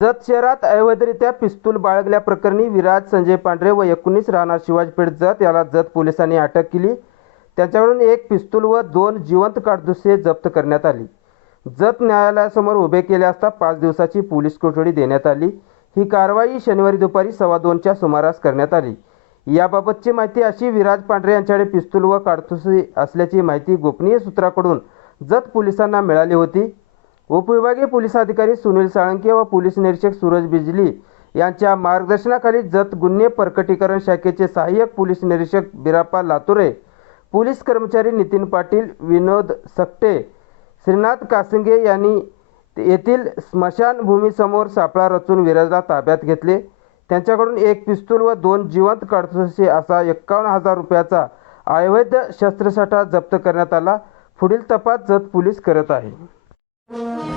जत शहरात अवैधरित्या पिस्तूल बाळगल्याप्रकरणी विराज संजय पांढरे व एकोणीस राहणार शिवाजीपेठ जत. याला जत पोलिसांनी अटक केली. त्यांच्याकडून एक पिस्तूल व दोन जिवंत काडतुसे जप्त करण्यात आली. जत न्यायालयासमोर उभे केले असता पाच दिवसाची पोलीस कोठडी देण्यात आली. ही कारवाई शनिवारी दुपारी सव्वा दोनच्या सुमारास करण्यात आली. याबाबतची माहिती अशी विराज पांढरे यांच्याकडे पिस्तूल व काडतुसे असल्याची माहिती गोपनीय सूत्राकडून जत पोलिसांना मिळाली होती. उपविभागीय पोलीस अधिकारी सुनील साळंके व पोलीस निरीक्षक सूरज बिजली यांच्या मार्गदर्शनाखाली जत गुन्हे प्रकटीकरण शाखेचे सहाय्यक पोलीस निरीक्षक बिराप्पा लातुरे पोलीस कर्मचारी नितीन पाटील विनोद सकटे श्रीनाथ कासंगे यांनी येथील स्मशानभूमीसमोर सापळा रचून विराजला ताब्यात घेतले. त्यांच्याकडून एक पिस्तूल व दोन जिवंत काडतुसे असा एक्कावन्न हजार रुपयाचा अवैध शस्त्रसाठा जप्त करण्यात आला. पुढील तपास जत पोलीस करत आहे. Thank you.